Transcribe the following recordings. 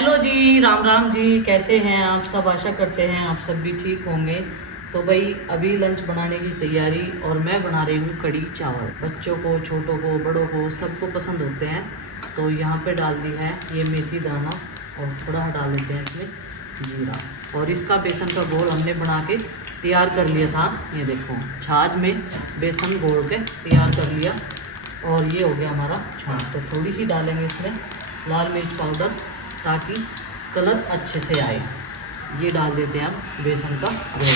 Hello जी, राम राम जी। कैसे हैं आप सब? आशा करते हैं आप सब भी ठीक होंगे। तो भाई अभी लंच बनाने की तैयारी और मैं बना रही हूँ कढ़ी चावल। बच्चों को, छोटों को, बड़ों को सबको पसंद होते हैं। तो यहाँ पे डाल दी है ये मेथी दाना और थोड़ा डाल देते हैं इसमें जीरा। और इसका बेसन का घोल हमने बना के तैयार कर लिया था। ये देखो छाछ में बेसन घोल के तैयार कर लिया और ये हो गया हमारा छाछ। तो थोड़ी सी डालेंगे इसमें लाल मिर्च पाउडर ताकि कलर अच्छे से आए। ये डाल देते हैं अब बेसन का घोल।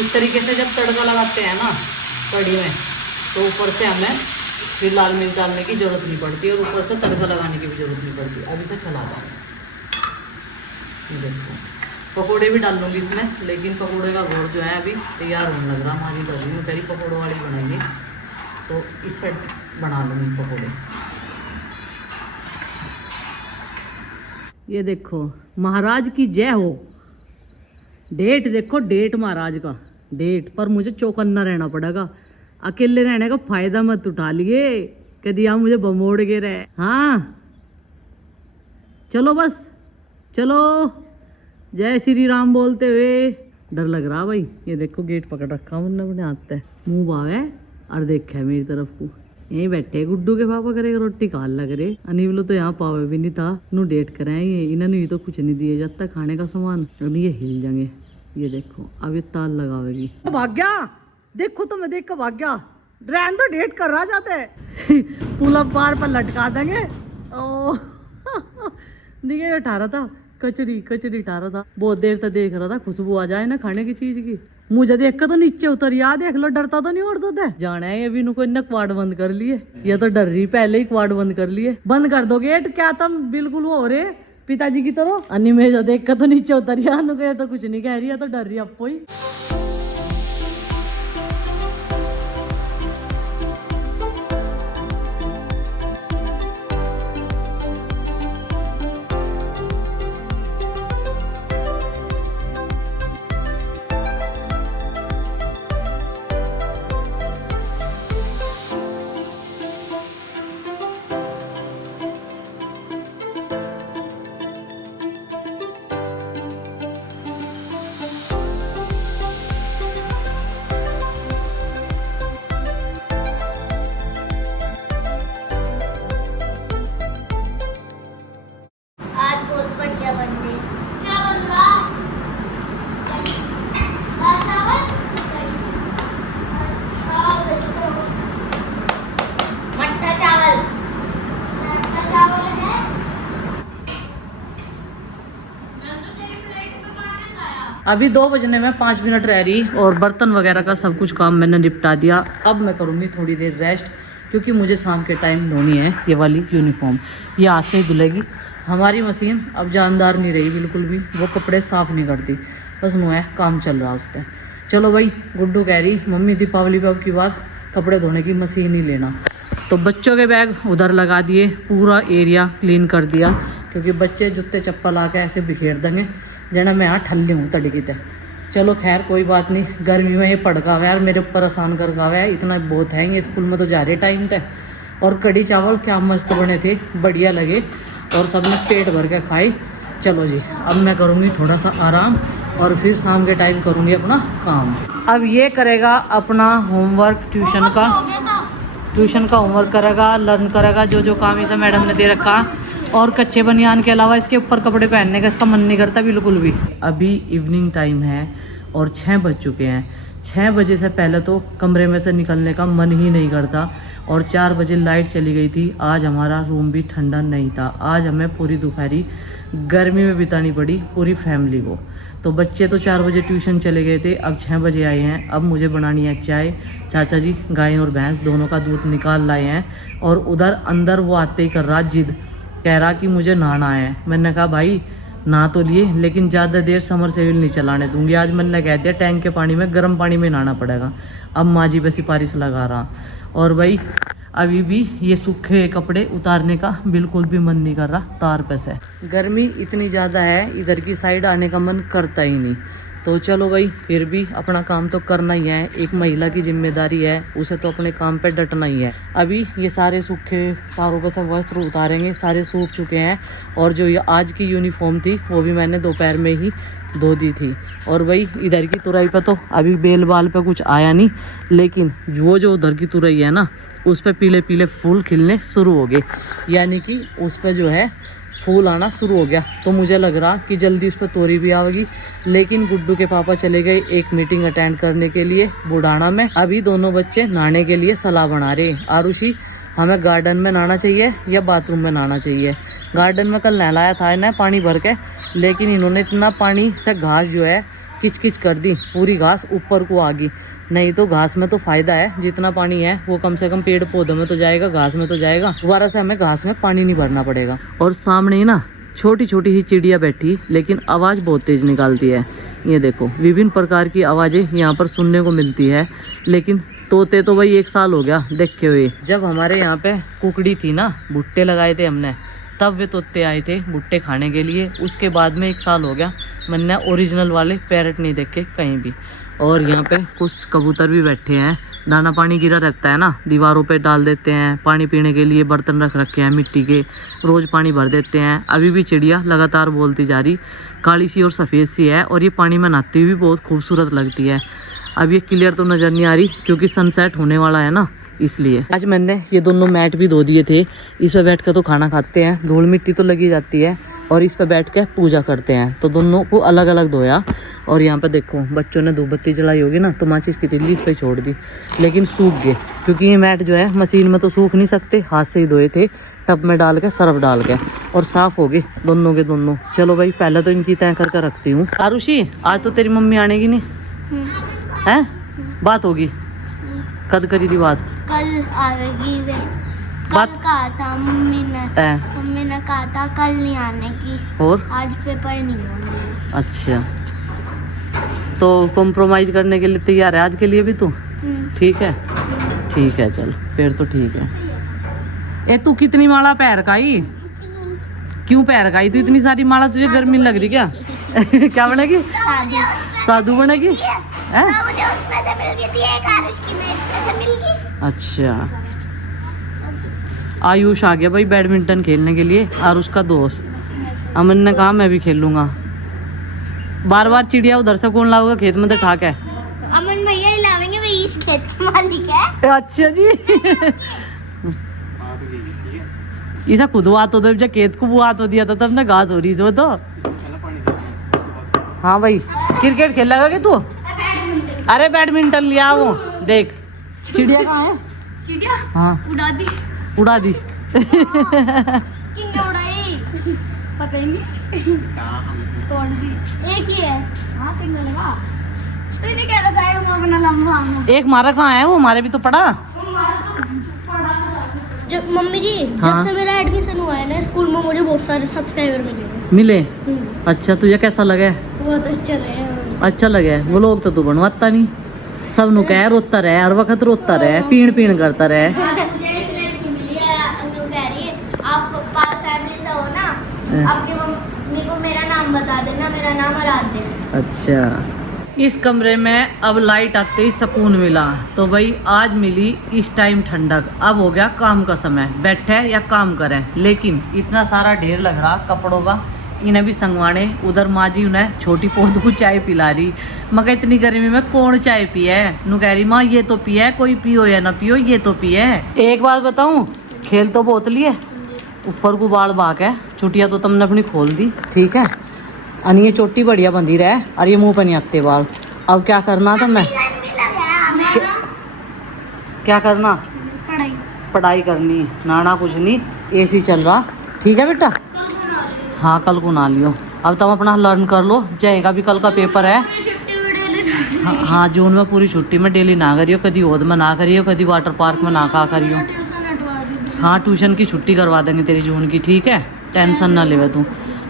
इस तरीके से जब तड़का लगाते हैं ना कढ़ी में तो ऊपर से हमें फिर लाल मिर्च डालने की ज़रूरत नहीं पड़ती और ऊपर से तड़का लगाने की भी ज़रूरत नहीं पड़ती। अभी से चला जाए। ये देखो पकौड़े भी डाल लूँगी इसमें, लेकिन पकौड़े का घोल जो है अभी तैयार होने लग रहा। हमारी दर्जी में करी पकौड़ों वाली बनाएंगे तो इस पर बना लूँगी पकौड़े। ये देखो महाराज की जय हो। डेट देखो, डेट महाराज का डेट पर मुझे चौकन्ना रहना पड़ेगा। अकेले रहने का फायदा मत उठा लिए कभी आप मुझे बमोड़ के रहे। हाँ चलो बस चलो, जय श्री राम बोलते हुए। डर लग रहा भाई। ये देखो गेट पकड़ रखा मैंने अपने हाथ से, मुंह बावे और देखा है मेरी तरफ को। यहीं बैठे गुड्डू के पापा करेगा रोटी काल लग रहे। अनिवलो तो यहाँ पावे भी नहीं था, नु डेट कराए ये इन्होंने तो कुछ नहीं दिए जब तक खाने का सामान। अभी ये हिल जाएंगे। ये देखो अब ये ताल लगावेगी। भाग गया, देखो तो मैं देख कर भाग गया। ड्रैन तो डेट कर रहा जाता है पुल बार पर लटका देंगे। ओ देखिए उठा रहा था कचरी कचरी उठा रहा था। बहुत देर तक देख रहा था खुशबू आ जाए ना खाने की चीज की। मुझे देख कर तो नीचे उतर या देख लो, डरता तो नहीं उड़ता था। जाना है ये भी नु को इन्हें क्वाड बंद कर लिए। ये तो डर रही पहले ही क्वाड बंद कर लिए। बंद कर दो गेट, क्या तुम बिल्कुल वो हो रहे पिताजी की तरह। अन्नी में देख कर तो नीचे उतर या नु तो कुछ नहीं कह रही है, तो डर रही आपको ही। अभी 2 बजने में 5 मिनट रह रही और बर्तन वगैरह का सब कुछ काम मैंने निपटा दिया। अब मैं करूँगी थोड़ी देर रेस्ट, क्योंकि मुझे शाम के टाइम धोनी है ये वाली यूनिफॉर्म। ये आज से ही धुलेगी। हमारी मशीन अब जानदार नहीं रही बिल्कुल भी, वो कपड़े साफ़ नहीं करती। बस नु है काम चल रहा उससे। चलो भाई, गुड्डू कह रही मम्मी दीपावली पे अब की बार कपड़े धोने की मशीन ही लेना। तो बच्चों के बैग उधर लगा दिए, पूरा एरिया क्लीन कर दिया, क्योंकि बच्चे जूते चप्पल आके ऐसे बिखेर देंगे जना मैं यहाँ ठल्ली हूँ तड़की ते। चलो खैर कोई बात नहीं, गर्मी में ये पड़का हुआ यार मेरे ऊपर आसान कर हुआ है, इतना बहुत है। ये स्कूल में तो जा रहे टाइम थे। और कढ़ी चावल क्या मस्त बने थे, बढ़िया लगे और सबने पेट भर के खाए। चलो जी अब मैं करूँगी थोड़ा सा आराम और फिर शाम के टाइम करूँगी अपना काम। अब ये करेगा अपना होमवर्क, ट्यूशन का होमवर्क करेगा, लर्न करेगा जो जो काम इसे मैडम ने दे रखा। और कच्चे बनियान के अलावा इसके ऊपर कपड़े पहनने का इसका मन नहीं करता बिल्कुल भी। अभी इवनिंग टाइम है और 6 बज चुके हैं। 6 बजे से पहले तो कमरे में से निकलने का मन ही नहीं करता। और 4 बजे लाइट चली गई थी। आज हमारा रूम भी ठंडा नहीं था। आज हमें पूरी दोपहरी गर्मी में बितानी पड़ी पूरी फैमिली को। तो बच्चे तो 4 बजे ट्यूशन चले गए थे, अब 6 बजे आए हैं। अब मुझे बनानी है चाय। चाचा जी गाय और भैंस दोनों का दूध निकाल लाए हैं और उधर अंदर वो आते ही कर रहा जिद, कह रहा कि मुझे नहाना है। मैंने कहा भाई नहा तो लिए, लेकिन ज़्यादा देर समर सेविल नहीं चलाने दूंगी। आज मैंने कह दिया टैंक के पानी में, गर्म पानी में नहाना पड़ेगा। अब माँ जी पे सिफारिश लगा रहा। और भाई अभी भी ये सूखे कपड़े उतारने का बिल्कुल भी मन नहीं कर रहा तार पे से। गर्मी इतनी ज़्यादा है, इधर की साइड आने का मन करता ही नहीं। तो चलो भाई, फिर भी अपना काम तो करना ही है, एक महिला की जिम्मेदारी है, उसे तो अपने काम पे डटना ही है। अभी ये सारे सूखे तारों पर सब वस्त्र उतारेंगे, सारे सूख चुके हैं। और जो ये आज की यूनिफॉर्म थी वो भी मैंने दोपहर में ही धो दी थी। और भाई इधर की तुरई पे तो अभी बेल बाल पे कुछ आया नहीं, लेकिन वो जो उधर की तुरई है ना, उस पर पीले पीले फूल खिलने शुरू हो गए, यानी कि उस पर जो है फूल आना शुरू हो गया। तो मुझे लग रहा कि जल्दी उस पर तोरी भी आएगी। लेकिन गुड्डू के पापा चले गए एक मीटिंग अटेंड करने के लिए बुढ़ाना में। अभी दोनों बच्चे नहाने के लिए सलाह बना रहे। आरुषि, हमें गार्डन में नहाना चाहिए या बाथरूम में नहाना चाहिए? गार्डन में कल नहलाया था इन्हें पानी भर के, लेकिन इन्होंने इतना पानी से घास जो है किच किच कर दी, पूरी घास ऊपर को आ गई। नहीं तो घास में तो फ़ायदा है, जितना पानी है वो कम से कम पेड़ पौधों में तो जाएगा, घास में तो जाएगा। दोबारा से हमें घास में पानी नहीं भरना पड़ेगा। और सामने ही ना छोटी छोटी ही चिड़िया बैठी, लेकिन आवाज़ बहुत तेज़ निकालती है। ये देखो, विभिन्न प्रकार की आवाज़ें यहाँ पर सुनने को मिलती है। लेकिन तोते तो भाई 1 साल हो गया देखे हुए। जब हमारे यहाँ पे कुकड़ी थी ना, भुट्टे लगाए थे हमने, तब वे तोते आए थे भुट्टे खाने के लिए। उसके बाद में 1 साल हो गया, मैंने ओरिजिनल वाले पैरट नहीं देखे कहीं भी। और यहाँ पे कुछ कबूतर भी बैठे हैं। दाना पानी गिरा रहता है ना, दीवारों पे डाल देते हैं। पानी पीने के लिए बर्तन रख रखे हैं मिट्टी के, रोज़ पानी भर देते हैं। अभी भी चिड़िया लगातार बोलती जा रही, काली सी और सफ़ेद सी है, और ये पानी में नहाती हुई भी बहुत खूबसूरत लगती है। अब ये क्लियर तो नज़र नहीं आ रही क्योंकि सनसेट होने वाला है ना, इसलिए। आज मैंने ये दोनों मैट भी धो दिए थे। इस पर बैठ कर तो खाना खाते हैं, धूल मिट्टी तो लगी जाती है, और इस पर बैठ के पूजा करते हैं। तो दोनों को अलग अलग धोया। और यहाँ पे देखो, बच्चों ने धूप बत्ती जलाई होगी ना, तो माचिस की तिल्ली इस पर छोड़ दी, लेकिन सूख गए क्योंकि ये मैट जो है मशीन में तो सूख नहीं सकते, हाथ से ही धोए थे, टब में डाल के सर्फ डाल के, और साफ़ हो गए दोनों के दोनों। चलो भाई, पहले तो इनकी तय करके रखती हूँ। आरुषि, आज तो तेरी मम्मी आने की नहीं है? बात होगी, कद करी थी बात? कल आएगी वे। बात कल कहा था मम्मी ने कहा था कल नहीं आने की, और आज पेपर नहीं होने। अच्छा, तो कॉम्प्रोमाइज करने के लिए तैयार है आज के लिए भी तू? ठीक है, ठीक है, चल फिर तो ठीक है। ए तू कितनी माला पैर खाई? क्यों पैर खाई तू इतनी सारी माला? तुझे गर्मी लग रही क्या? क्या बनेगी? साधु बनेगी? मुझे उसमें से मिल गई थी एक, आरुष की में इसमें से मिल गई। अच्छा, आयुष आ गया भाई बैडमिंटन खेलने के लिए, आरुष का दोस्त। अमन ने कहा मैं भी खेलूंगा। बार बार चिड़िया उधर से कौन लाओगा खेत में? तो ठाक है अमन भैया ही लावेंगे, वही इस खेत के मालिक है। अच्छा जी। इसा खुद बात हो, जब खेत को वो हाथ हो दिया था तब ना घास हो रही है तो। हाँ भाई, क्रिकेट खेल लगा क्या तू? अरे बैडमिंटन लिया वो, देख चिड़िया कहाँ है? चिड़िया? हाँ, उड़ा दी। उड़ा दी। किंग उड़ाई? पता ही नहीं। तोड़ दी। एक ही है। हाँ, सिग्नल लगा। तो इन्हें कह रहा था वो अपना लम्बा। एक मारा कहाँ है? वो हमारे भी तो पड़ा। जब मम्मी जी, हाँ? जब से मेरा एडमिशन हुआ है ना स्कूल में, मुझे बहुत सारे सब्सक्राइबर मिले। अच्छा, तुझे कैसा लगे? बहुत अच्छा लगे। अच्छा लगे। वो लोग तो तू बनवाता नहीं, सब नु कह रोता रहे, हर वक्त रोता रहे, पीण पीण करता रहे। मुझे एक लड़की मिली है, जो कह रही है आप पास फैमिली से हो ना, आपकी मम्मी को मेरा नाम बता देना, मेरा नाम आराध्य है। अच्छा, इस कमरे में अब लाइट आते ही सुकून मिला। तो भाई आज मिली इस टाइम ठंडक। अब हो गया काम का समय, बैठे या काम करें। लेकिन इतना सारा ढेर लग रहा कपड़ों का, इन्हें भी संगवाने। उधर माँ जी उन्हें छोटी पौध को चाय पिला रही। मगर इतनी गर्मी में कौन चाय पिए? नु कह रही माँ ये तो पिए, कोई पियो या ना पियो, ये तो पिए। एक बात बताऊं, खेल तो बहुत लिए, ऊपर को बाल बाक है, चुटिया तो तुमने अपनी खोल दी, ठीक है। अनि ये चोटी बढ़िया बंधी रहे, और ये मुंह पर नहीं आते बाल। अब क्या करना था मैं? क्या करना? पढ़ाई करनी, नाना कुछ नहीं, एसी चल रहा, ठीक है बेटा। हाँ, कल को ना लियो। अब तुम अपना लर्न कर लो, जाएगा भी कल का पेपर है। हाँ, जून में पूरी छुट्टी में डेली ना करियो, कभी ओद में ना करियो, कभी वाटर पार्क में ना का करियो। हाँ, ट्यूशन की छुट्टी करवा देंगे तेरी जून की, ठीक है, टेंशन ना ले तू।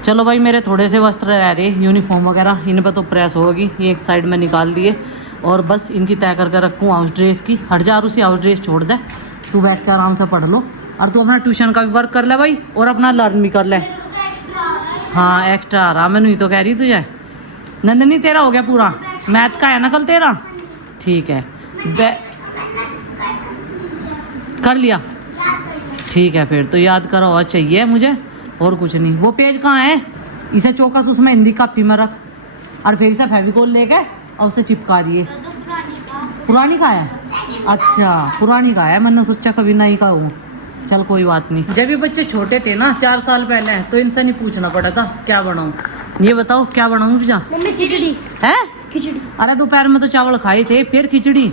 चलो भाई, मेरे थोड़े से वस्त्र रह रहे, यूनिफॉर्म वगैरह, इन पर तो प्रेस होगी, ये एक साइड में निकाल दिए। और बस इनकी तय करके रखूँ हाउस ड्रेस की। हट जा उसी, हाउस ड्रेस छोड़ दे, तू बैठ के आराम से पढ़ लो। और तू अपना ट्यूशन का भी वर्क कर ले भाई, और अपना लर्न भी कर ले। हाँ, एक्स्ट्रा आ रहा, मैं नहीं तो कह रही तुझे। नंदनी तेरा हो गया पूरा, मैथ का है ना कल तेरा, ठीक है। कर लिया, ठीक है। फिर तो याद करो और चाहिए मुझे, और कुछ नहीं। वो पेज कहाँ है? इसे चौकस उसमें हिंदी कॉपी में रख, और फिर से फेविकोल लेके और उसे चिपका दिए। पुरानी का है? अच्छा पुरानी का है, मैंने सोचा कभी नहीं का हूँ। चल कोई बात नहीं। जब ये बच्चे छोटे थे ना 4 साल पहले, तो इनसे नहीं पूछना पड़ा था क्या बनाऊँ। ये बताओ क्या बनाऊँ पूजा? खिचड़ी है? खिचड़ी। अरे दोपहर में तो चावल खाए थे, फिर खिचड़ी?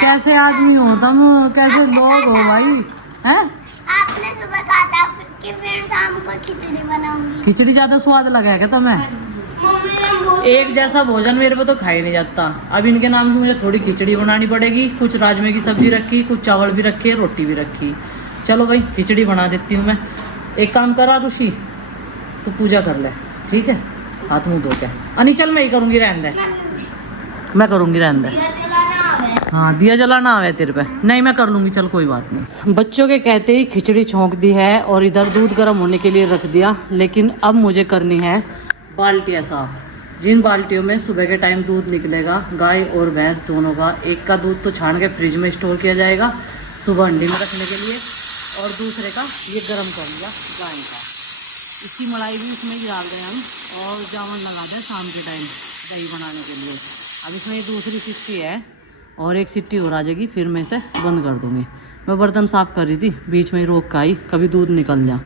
कैसे आदमी हो तुम, कैसे लोग हो भाई हैं? आपने सुबह कहा था कि फिर शाम को खिचड़ी बनाऊंगी। खिचड़ी ज्यादा स्वाद लगा है क्या तुम्हें? एक जैसा भोजन मेरे को तो खाई नहीं जाता। अब इनके नाम की मुझे थोड़ी खिचड़ी बनानी पड़ेगी, कुछ राजमे की सब्जी रखी, कुछ चावल भी रखे, रोटी भी रखी। चलो भाई खिचड़ी बना देती हूँ मैं। एक काम करा ऋषि, तो पूजा कर ले, ठीक है? हाथ मुँह धो के। अनिचल मैं ही करूँगी, रहने दे, मैं करूँगी, रहने दे। हाँ दिया जलाना आवे तेरे पे, नहीं मैं कर लूँगी, चल कोई बात नहीं। बच्चों के कहते ही खिचड़ी छोंक दी है और इधर दूध गर्म होने के लिए रख दिया। लेकिन अब मुझे करनी है बाल्टियाँ साफ, जिन बाल्टियों में सुबह के टाइम दूध निकलेगा, गाय और भैंस दोनों का। एक का दूध तो छान के फ्रिज में स्टोर किया जाएगा सुबह अंडी में रखने के लिए, और दूसरे का ये गर्म कर लिया गाय का। इसकी मलाई भी इसमें ही डाल दें हम, और जावन लगा दें शाम के टाइम दही बनाने के लिए। अब इसमें ये दूसरी सीटी है, और एक सीटी और आ जाएगी, फिर मैं इसे बंद कर दूँगी। मैं बर्तन साफ़ कर रही थी, बीच में ही रोक के आई, कभी दूध निकल जा।